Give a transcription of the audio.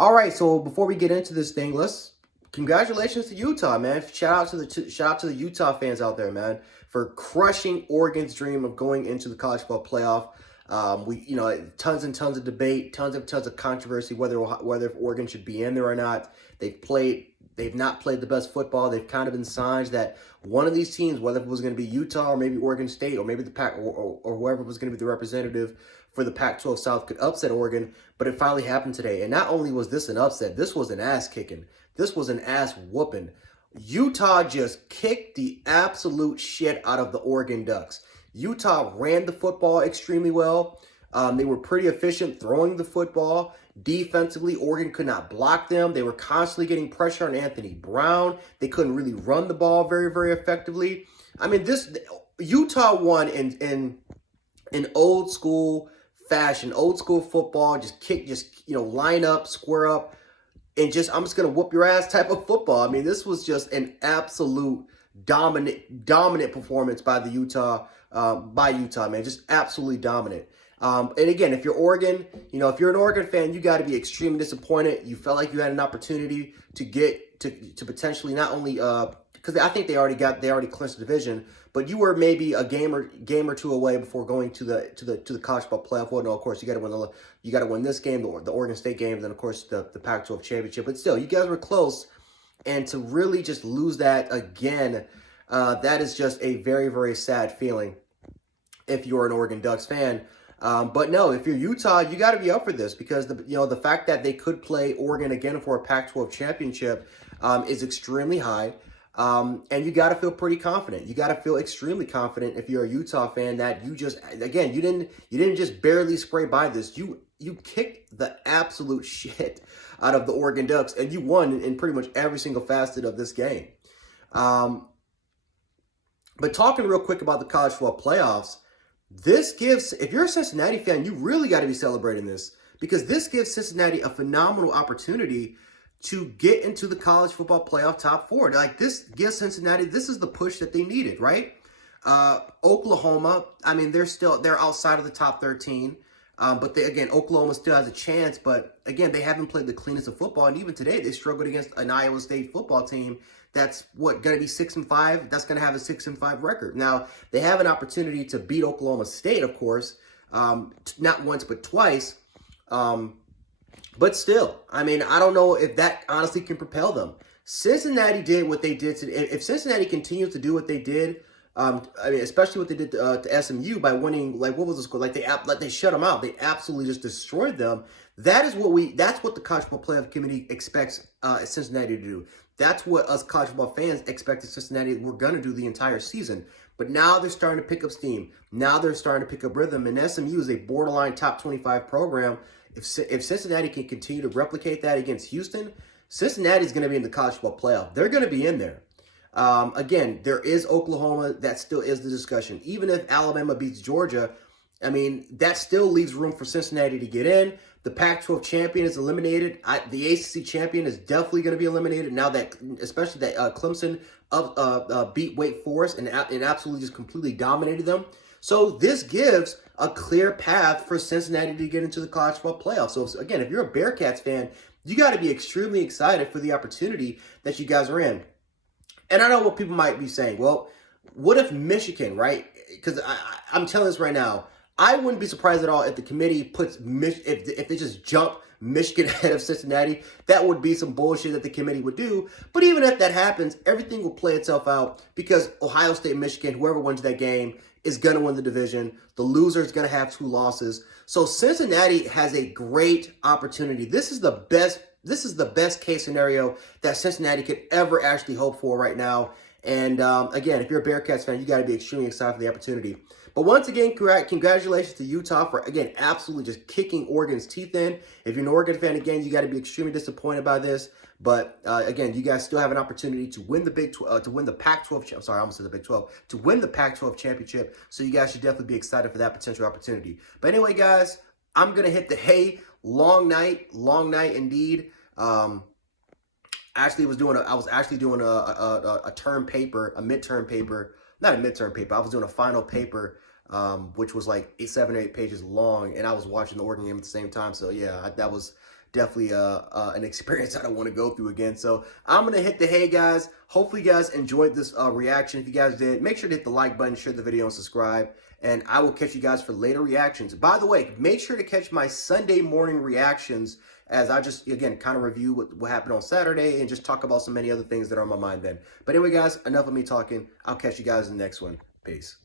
All right, so before we get into this thing, congratulations to Utah, man. Shout out to the Utah fans out there, man, for crushing Oregon's dream of going into the college football playoff. Tons and tons of debate, tons of controversy whether Oregon should be in there or not. They've not played the best football. They've kind of been signs that one of these teams, whether it was going to be Utah or maybe Oregon State or maybe the Pac or whoever was going to be the representative for the Pac-12 South, could upset Oregon. But it finally happened today. And not only was this an upset, this was an ass kicking. This was an ass whooping. Utah just kicked the absolute shit out of the Oregon Ducks. Utah ran the football extremely well. They were pretty efficient throwing the football. Defensively, Oregon could not block them. They were constantly getting pressure on Anthony Brown. They couldn't really run the ball very, very effectively. I mean, Utah won in old school fashion, old school football. Line up, square up, and I'm just gonna whoop your ass type of football. I mean, this was just an absolute dominant performance by Utah, man. Just absolutely dominant. And again, if you're Oregon, if you're an Oregon fan, you got to be extremely disappointed. You felt like you had an opportunity to get to potentially not only because I think they already clinched the division, but you were maybe a game or two away before going to the college football playoff. Well, no, of course you got to win this game, the Oregon State game, and then of course the Pac-12 championship. But still, you guys were close, and to really just lose that again, that is just a very, very sad feeling if you're an Oregon Ducks fan. But no, if you're Utah, you got to be up for this because the fact that they could play Oregon again for a Pac-12 championship is extremely high. And you got to feel pretty confident. You got to feel extremely confident if you're a Utah fan that you didn't just barely spray by this. You kicked the absolute shit out of the Oregon Ducks and you won in pretty much every single facet of this game. But talking real quick about the college football playoffs, if you're a Cincinnati fan, you really got to be celebrating this because this gives Cincinnati a phenomenal opportunity to get into the college football playoff top four. Like this gives Cincinnati, this is the push that they needed, right? Oklahoma, I mean, they're outside of the top 13. But Oklahoma still has a chance. But again, they haven't played the cleanest of football. And even today, they struggled against an Iowa State football team that's going to be 6-5. That's going to have a 6-5 record. Now, they have an opportunity to beat Oklahoma State, of course, not once but twice. But still, I mean, I don't know if that honestly can propel them. Cincinnati did what they did today. If Cincinnati continues to do what they did, especially what they did to SMU by winning, what was the score? They shut them out. They absolutely just destroyed them. That's what the college football playoff committee expects Cincinnati to do. That's what us college football fans expected Cincinnati were going to do the entire season. But now they're starting to pick up steam. Now they're starting to pick up rhythm. And SMU is a borderline top 25 program. If Cincinnati can continue to replicate that against Houston, Cincinnati is going to be in the college football playoff. They're going to be in there. Again, there is Oklahoma. That still is the discussion. Even if Alabama beats Georgia, I mean, that still leaves room for Cincinnati to get in. The Pac-12 champion is eliminated. The ACC champion is definitely going to be eliminated now that, especially that Clemson beat Wake Forest and absolutely just completely dominated them. So this gives a clear path for Cincinnati to get into the college football playoff. So again, if you're a Bearcats fan, you got to be extremely excited for the opportunity that you guys are in. And I know what people might be saying. Well, what if Michigan, right? Because I'm telling this right now, I wouldn't be surprised at all if the committee puts if they just jump Michigan ahead of Cincinnati. That would be some bullshit that the committee would do. But even if that happens, everything will play itself out because Ohio State and Michigan, whoever wins that game, is going to win the division. The loser is going to have 2 losses. So Cincinnati has a great opportunity. This is the best case scenario that Cincinnati could ever actually hope for right now. And again, if you're a Bearcats fan, you got to be extremely excited for the opportunity. But once again, congratulations to Utah for, again, absolutely just kicking Oregon's teeth in. If you're an Oregon fan, again, you got to be extremely disappointed by this. But again, you guys still have an opportunity to win the Pac-12. I'm sorry, I almost said the Big 12. To win the Pac-12 championship. So you guys should definitely be excited for that potential opportunity. But anyway, guys, I'm gonna hit the hay. Long night indeed. I was actually doing a term paper, a midterm paper, not a midterm paper. I was doing a final paper which was like 7 or 8 pages long, and I was watching the Oregon game at the same time. So yeah, that was definitely an experience I don't want to go through again. So I'm going to hit the hay, guys. Hopefully you guys enjoyed this reaction. If you guys did, make sure to hit the like button, share the video, and subscribe. And I will catch you guys for later reactions. By the way, make sure to catch my Sunday morning reactions as I just, again, kind of review what happened on Saturday and just talk about so many other things that are on my mind then. But anyway, guys, enough of me talking. I'll catch you guys in the next one. Peace.